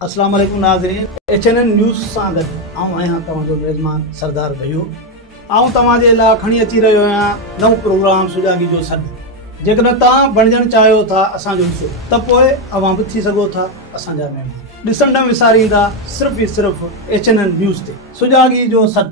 अस्सलाम वालेकुम नाज़रीन, HNN न्यूज़ सां गॾु आऊं आहियां तव्हांजो मेज़मान सरदार भइयो। आऊं तव्हांजे लाइ खणी अची रहियो आहियां नओं प्रोग्राम सुजाॻी जो सॾु। जेकॾहिं तव्हां बणिजणु चाहियो था असांजो हिसो, त पोइ अवां बि थी सघो था असांजा महिमान। ॾिसण न विसारींदा सिर्फ़ु ई सिर्फ़ु HNN न्यूज़ ते सुजाॻी जो सॾु।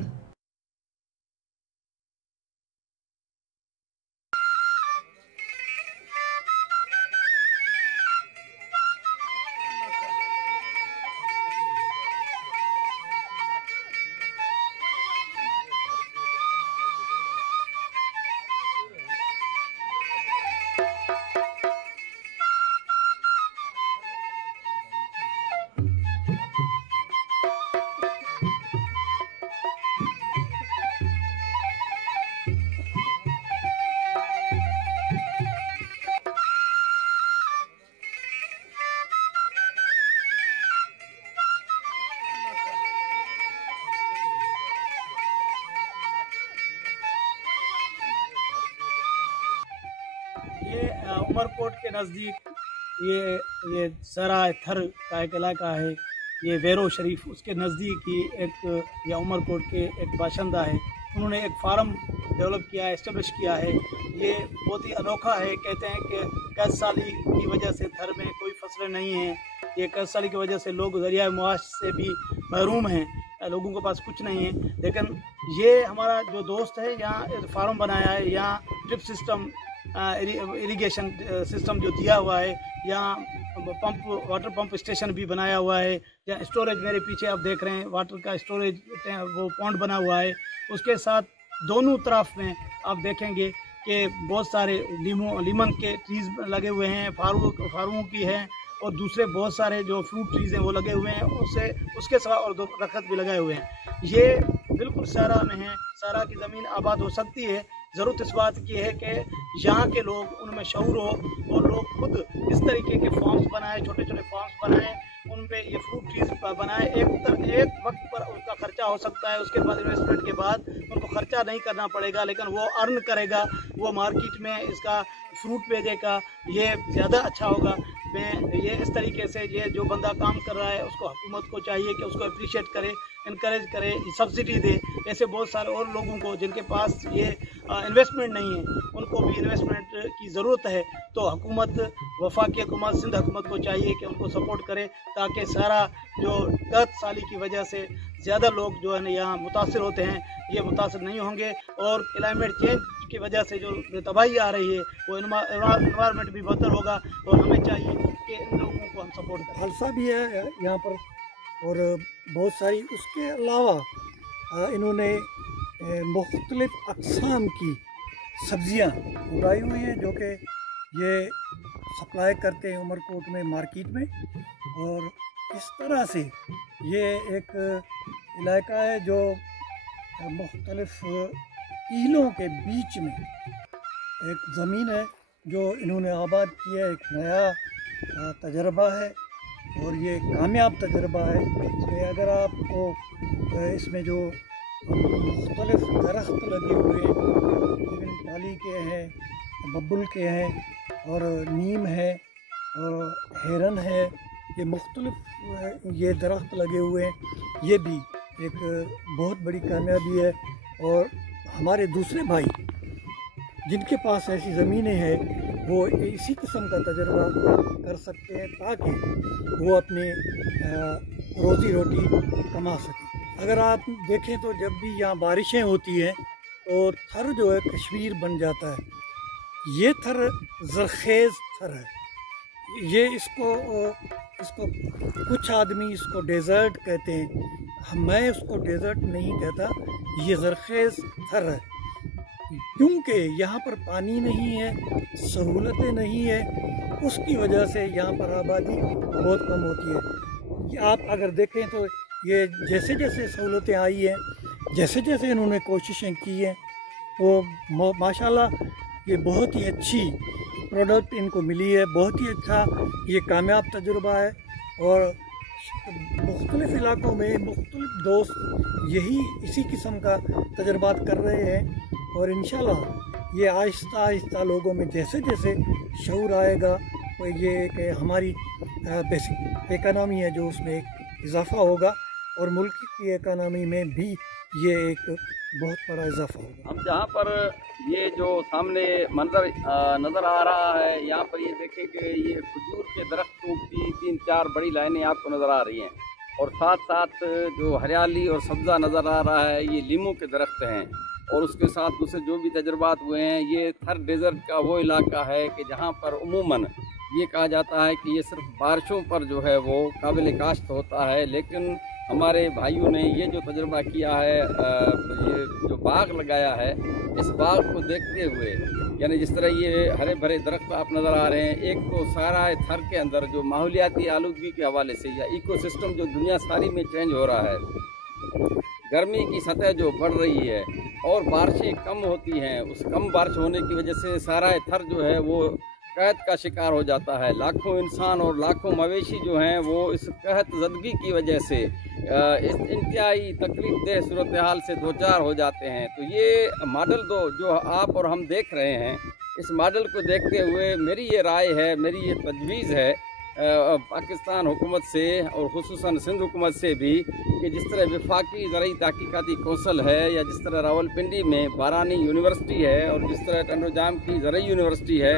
ये उमरकोट के नज़दीक ये सरा थर का एक इलाका है। ये वेरो शरीफ उसके नज़दीक ही एक या उमरकोट के एक बाशिंदा है। उन्होंने एक फार्म डेवलप किया है, इस्टेब्लिश किया है। ये बहुत ही अनोखा है। कहते हैं कि कैद साली की वजह से थर में कोई फसलें नहीं हैं। ये कैद साली की वजह से लोग ज़रिया मुआश से भी महरूम हैं, लोगों के पास कुछ नहीं है। लेकिन ये हमारा जो दोस्त है यहाँ फार्म बनाया है, यहाँ ड्रिप सिस्टम इरिगेशन सिस्टम जो दिया हुआ है, यहाँ वाटर पंप स्टेशन भी बनाया हुआ है, यहाँ स्टोरेज मेरे पीछे आप देख रहे हैं वाटर का स्टोरेज वो पॉन्ड बना हुआ है। उसके साथ दोनों तरफ में आप देखेंगे कि बहुत सारे लीमन के ट्रीज लगे हुए हैं, फारूक की हैं और दूसरे बहुत सारे जो फ्रूट ट्रीज हैं वो लगे हुए हैं। उसके सिवा और 2 दरख्त भी लगाए हुए हैं। ये बिल्कुल सारा में है, सारा की ज़मीन आबाद हो सकती है। ज़रूरत इस बात की है कि यहाँ के लोग उनमें शऊर हो और लोग खुद इस तरीके के फॉर्म्स बनाएं, छोटे छोटे फॉर्म्स बनाएं, उन पे ये फ्रूट ट्रीज बनाएं। एक वक्त पर उनका खर्चा हो सकता है, उसके बाद इन्वेस्टमेंट के बाद उनको खर्चा नहीं करना पड़ेगा, लेकिन वो अर्न करेगा, वो मार्केट में इसका फ्रूट बेचेगा, ये ज़्यादा अच्छा होगा। मैं ये इस तरीके से ये जो बंदा काम कर रहा है उसको हुकूमत को चाहिए कि उसको अप्रिशिएट करे, इनकरेज करे, सब्सिडी दे। ऐसे बहुत सारे और लोगों को जिनके पास ये इन्वेस्टमेंट नहीं है उनको भी इन्वेस्टमेंट की ज़रूरत है। तो हुकूमत, वफाकी हुकूमत, सिंध हुकूमत को चाहिए कि उनको सपोर्ट करे ताकि सारा जो कैद साली की वजह से ज़्यादा लोग जो है ना यहाँ मुतासर होते हैं ये मुतासर नहीं होंगे। और क्लाइमेट चेंज की वजह से जो तबाही आ रही है वो इन्वायरमेंट भी बेहतर होगा और हमें चाहिए कि इन लोगों को हम सपोर्ट करें। खालसा भी है यहाँ पर और बहुत सारी उसके अलावा इन्होंने मुख्तलिफ अक़साम की सब्ज़ियाँ उगाई हुई हैं जो कि ये सप्लाई करते हैं उमरकोट में मार्केट में। और इस तरह से ये एक इलाका है जो मुख्तलिफ टीलों के बीच में एक ज़मीन है जो इन्होंने आबाद किया है। एक नया तजर्बा है और ये कामयाब तजर्बा है। इसमें अगर आपको इसमें जो मुख्तलिफ दरख्त लगे हुए हैं, टाली के हैं, बबुल के हैं और नीम है और हेरन है, ये मुख्तलिफ ये दरख्त लगे हुए हैं, ये भी एक बहुत बड़ी कामयाबी है। और हमारे दूसरे भाई जिनके पास ऐसी ज़मीनें हैं वो इसी किस्म का तजर्बा कर सकते हैं ताकि वो अपनी रोज़ी रोटी कमा सकें। अगर आप देखें तो जब भी यहाँ बारिशें होती हैं तो थर जो है कश्मीर बन जाता है। ये थर ज़रखेज़ थर है। ये इसको कुछ आदमी इसको डेज़र्ट कहते हैं, मैं उसको डेज़र्ट नहीं कहता, ये ज़रखेज़ थर है क्योंकि यहाँ पर पानी नहीं है, सहूलतें नहीं है, उसकी वजह से यहाँ पर आबादी बहुत कम होती है। आप अगर देखें तो ये जैसे जैसे सहूलतें आई हैं, जैसे जैसे इन्होंने कोशिशें की हैं तो माशाल्लाह ये बहुत ही अच्छी प्रोडक्ट इनको मिली है, बहुत ही अच्छा ये कामयाब तजुर्बा है। और मुख्तलिफ़ इलाक़ों में मुख्तलिफ़ दोस्त यही इसी किस्म का तजुर्बात कर रहे हैं और इंशाल्लाह ये आहिस्ता आहिस्ता लोगों में जैसे जैसे शऊर आएगा तो ये कि हमारी बेसिक इकानमी है जो उसमें एक इजाफा होगा और मुल्क की इकानमी में भी ये एक बहुत बड़ा इजाफा होगा। हम जहाँ पर ये जो सामने मंजर नज़र आ रहा है, यहाँ पर ये देखें कि ये खजूर के दरख्तों की 3-4 बड़ी लाइनें आपको नज़र आ रही हैं और साथ साथ जो हरियाली और सब्ज़ा नज़र आ रहा है ये लीमू के दरख्त हैं। और उसके साथ दूसरे जो भी तजुर्बात हुए हैं, ये थर डेज़र्ट का वो इलाका है कि जहाँ पर उमूमन ये कहा जाता है कि ये सिर्फ बारिशों पर जो है वो काबिल काश्त होता है, लेकिन हमारे भाइयों ने ये जो तजुर्बा किया है, ये जो बाग लगाया है, इस बाग को देखते हुए यानी जिस तरह ये हरे भरे दरख्त आप नज़र आ रहे हैं, एक तो सारा थर के अंदर जो माहौलियाती आलूदगी के हवाले से या इकोसिस्टम जो दुनिया सारी में चेंज हो रहा है, गर्मी की सतह जो बढ़ रही है और बारिशें कम होती हैं, उस कम बारिश होने की वजह से सारा थर जो है वो कहत का शिकार हो जाता है। लाखों इंसान और लाखों मवेशी जो हैं वो इस कहत ज़दगी की वजह से इस इंतहाई तकलीफ देह सूरत हाल से दो चार हो जाते हैं। तो ये मॉडल जो आप और हम देख रहे हैं, इस मॉडल को देखते हुए मेरी ये राय है, मेरी ये तजवीज़ है पाकिस्तान हुकूमत से और खुसूसन सिंध हुकूमत से भी कि जिस तरह वफाकी ज़रई तहकीकाती कौंसल है या जिस तरह रावलपिंडी में बारानी यूनिवर्सिटी है और जिस तरह टंडोजाम की ज़रई यूनिवर्सिटी है,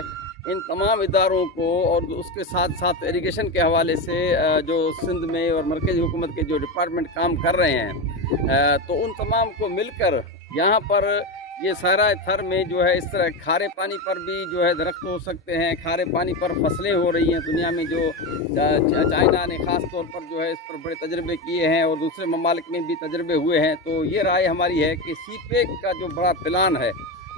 इन तमाम इदारों को और उसके साथ साथ इरिगेशन के हवाले से जो सिंध में और मरकज़ी हुकूमत के जो डिपार्टमेंट काम कर रहे हैं, तो उन तमाम को मिलकर यहाँ पर ये सारा थर में जो है इस तरह खारे पानी पर भी जो है दरख्त हो सकते हैं, खारे पानी पर फसलें हो रही हैं। दुनिया में जो चाइना ने ख़ास तौर पर जो है इस पर बड़े तजर्बे किए हैं और दूसरे ममालिक में भी तजर्बे हुए हैं। तो ये राय हमारी है कि सीपेक का जो बड़ा प्लान है,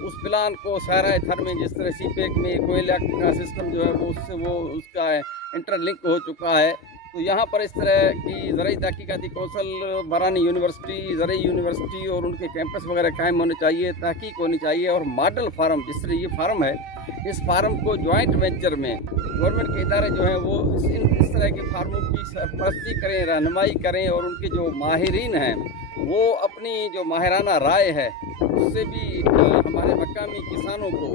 उस प्लान को सारा थर में जिस तरह सीपेक में कोयला का सिस्टम जो है वो उससे वो उसका इंटरलिंक हो चुका है, तो यहाँ पर इस तरह की ज़रई तहकीकाती कौंसल, बारानी यूनिवर्सिटी, ज़रई यूनिवर्सिटी और उनके कैंपस वगैरह कायम होने चाहिए, तहकीक होनी चाहिए और मॉडल फार्म जिस तरह ये फार्म है, इस फार्म को जॉइंट वेंचर में गवर्नमेंट के इदारे जो हैं वो इस तरह के फार्मों की सरपरस्ती करें, रहनुमाई करें और उनके जो माहिरीन हैं वो अपनी जो माहिराना राय है उससे भी हमारे मकामी किसानों को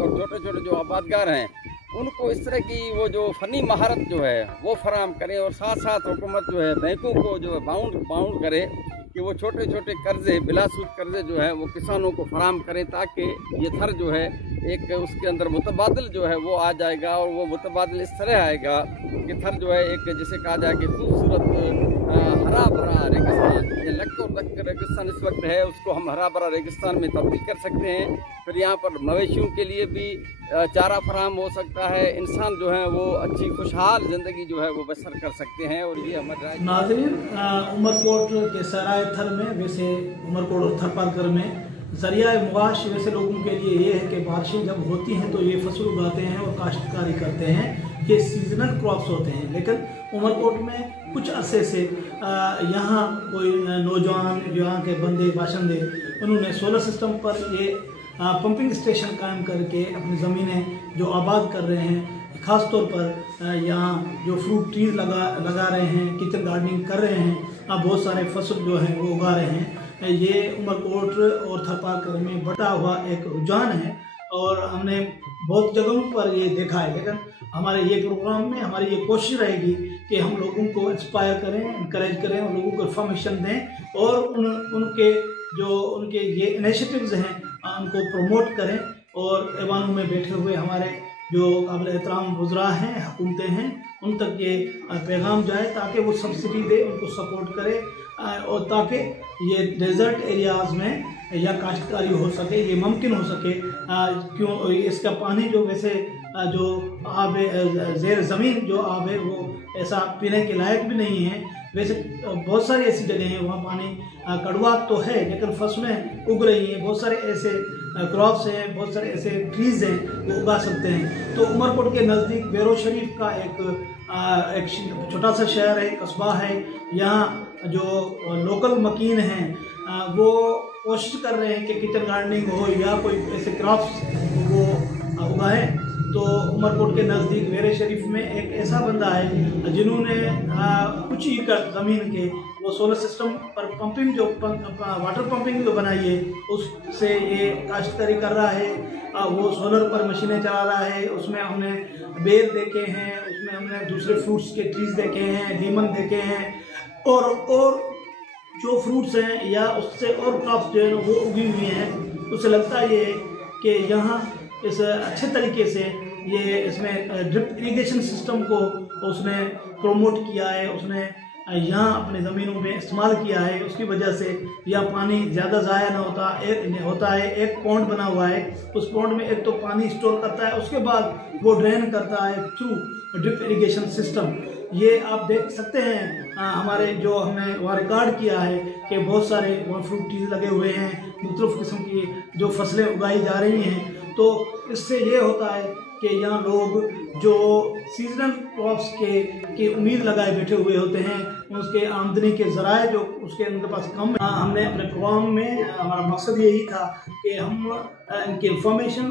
और छोटे छोटे जो आबादगार हैं उनको इस तरह की वो जो फ़नी महारत जो है वो फराहम करें और साथ साथ हुकूमत जो है बैंकों को जो है बाउंड करे कि वो छोटे छोटे कर्ज़े, बिलासूद कर्ज़े जो है वो किसानों को फराहम करें ताकि ये थर जो है एक उसके अंदर मुतबादल जो है वो आ जाएगा और वो मुतबादल इस तरह आएगा कि थर जो है एक जिसे कहा जाए कि खूबसूरत हरा भरा रेगिस्तान, ये लक्कों तक रेगिस्तान इस वक्त है, उसको हम हरा भरा रेगिस्तान में तब्दील कर सकते हैं। फिर यहाँ पर मवेशियों के लिए भी चारा फराहम हो सकता है, इंसान जो है वो अच्छी खुशहाल ज़िंदगी जो है वो बसर कर सकते हैं। और ये हमारे राय नाज़रीन, उमरकोट के सराय थर में, वैसे उमरकोट और थरपारकर में ज़रिया मुआश वैसे लोगों के लिए ये है कि बारिशें जब होती हैं तो ये फसल उगाते हैं और काश्तकारी करते हैं, ये सीजनल क्रॉप्स होते हैं। लेकिन उमरकोट में कुछ अरसे से यहाँ कोई नौजवान यहाँ के बंदे बाशिंदे उन्होंने सोलर सिस्टम पर ये पंपिंग स्टेशन कायम करके अपनी ज़मीनें जो आबाद कर रहे हैं, ख़ास तौर पर यहाँ जो फ्रूट ट्रीज लगा रहे हैं, किचन गार्डनिंग कर रहे हैं, बहुत सारे फसल जो हैं वो उगा रहे हैं। ये उमरकोट और थरपारकर में बढ़ता हुआ एक रुझान है और हमने बहुत जगहों पर ये देखा है। लेकिन हमारे ये प्रोग्राम में हमारी ये कोशिश रहेगी कि हम लोगों को इंस्पायर करें, इनकरेज करें और लोगों को इन्फॉर्मेशन दें और उनके ये इनिशिएटिव्स हैं उनको प्रमोट करें और ऐवानों में बैठे हुए हमारे जो काबिल एहतराम वज़रा हैं, हुकूमतें हैं, उन तक ये पैगाम जाए ताकि वो सब्सिडी दे, उनको सपोर्ट करे और ताकि ये डेजर्ट एरियाज़ में या काश्तकारी हो सके, ये मुमकिन हो सके। क्यों इसका पानी जो वैसे जो आब ज़ेर ज़मीन जो आब है वो ऐसा पीने के लायक भी नहीं है। वैसे बहुत सारी ऐसी जगह हैं वहाँ पानी कड़वा तो है लेकिन फसलें उग रही हैं, बहुत सारे ऐसे क्रॉप्स हैं, बहुत सारे ऐसे ट्रीज़ हैं वो उगा सकते हैं। तो उमरकोट के नज़दीक वेरो शरीफ का एक छोटा सा शहर है, कस्बा है। यहाँ जो लोकल मकीन हैं वो कोशिश कर रहे हैं कि किचन गार्डनिंग हो या कोई ऐसे क्रॉप्स वो उगाएं। तो उमरकोट के नज़दीक वेरे शरीफ में एक ऐसा बंदा है जिन्होंने कुछ एकड़ ज़मीन के वो सोलर सिस्टम पर पंपिंग जो वाटर पंपिंग जो बनाई है उससे ये काश्तकारी कर रहा है। वो सोलर पर मशीनें चला रहा है, उसमें हमने बेर देखे हैं, उसमें उसमें हमने दूसरे फ्रूट्स के ट्रीज देखे हैं, लीमन देखे हैं, और जो फ्रूट्स हैं या उससे और क्रॉप्स जो है वो उगी हुई हैं। उससे लगता है ये कि यहाँ इस अच्छे तरीके से ये इसमें ड्रिप इरिगेशन सिस्टम को उसने प्रमोट किया है, उसने यहाँ अपने ज़मीनों में इस्तेमाल किया है। उसकी वजह से यह पानी ज़्यादा ज़ाया ना होता है। एक पॉन्ड बना हुआ है, उस पॉन्ड में एक तो पानी स्टोर करता है, उसके बाद वो ड्रेन करता है थ्रू ड्रिप इरिगेशन सिस्टम। ये आप देख सकते हैं हमारे जो हमने वहाँ रिकॉर्ड किया है कि बहुत सारे वहाँ फ्रूट ट्रीज लगे हुए हैं, मुख्तलिफ किस्म की जो फसलें उगाई जा रही हैं। तो इससे ये होता है कि यहाँ लोग जो सीजनल क्रॉप्स की उम्मीद लगाए बैठे हुए होते हैं, उसके आमदनी के ज़राए जो उसके उनके पास कम है। हमने अपने प्रोग्राम में हमारा मकसद यही था कि हम इनकी इंफॉर्मेशन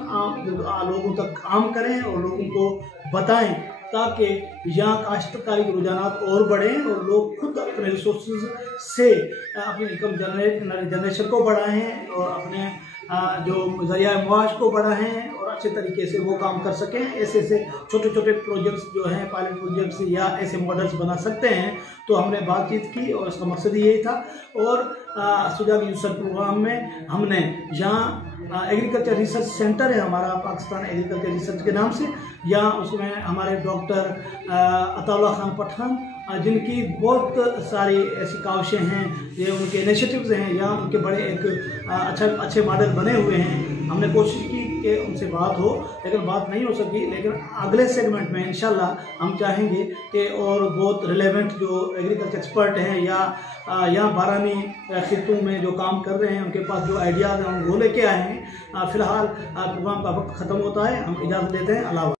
लोगों तक आम करें और लोगों को बताएं, ताकि यहाँ काश्तकारी के रुझानात और बढ़ें और लोग खुद अपने रिसोर्सेज से अपनी इनकम जनरेशन को बढ़ाएं और अपने जो ज़रिया मुआश को बढ़ाएं और अच्छे तरीके से वो काम कर सकें। ऐसे छोटे छोटे प्रोजेक्ट्स जो हैं, पायलट प्रोजेक्ट्स या ऐसे मॉडल्स बना सकते हैं। तो हमने बातचीत की और इसका मकसद यही था। और सुजाग यूसुफ प्रोग्राम में हमने यहाँ एग्रीकल्चर रिसर्च सेंटर है हमारा, पाकिस्तान एग्रीकल्चर रिसर्च के नाम से। यहाँ उसमें हमारे डॉक्टर अताउल्लाह खान पठान, जिनकी बहुत सारी ऐसी काविशें हैं, ये उनके इनिशिएटिव्स हैं, यहाँ उनके बड़े एक अच्छे मॉडल बने हुए हैं। हमने कोशिश की कि उनसे बात हो, लेकिन बात नहीं हो सकी। लेकिन अगले सेगमेंट में इंशाल्लाह हम चाहेंगे कि और बहुत रिलेवेंट जो एग्रीकल्चर एक्सपर्ट हैं या यहाँ बारानी खित्तों में जो काम कर रहे हैं, उनके पास जो आइडियाज़ हैं वो लेके आए हैं। फ़िलहाल प्रोग्राम का वक्त ख़त्म होता है, हम इजाज़त देते हैं। अल्लाह।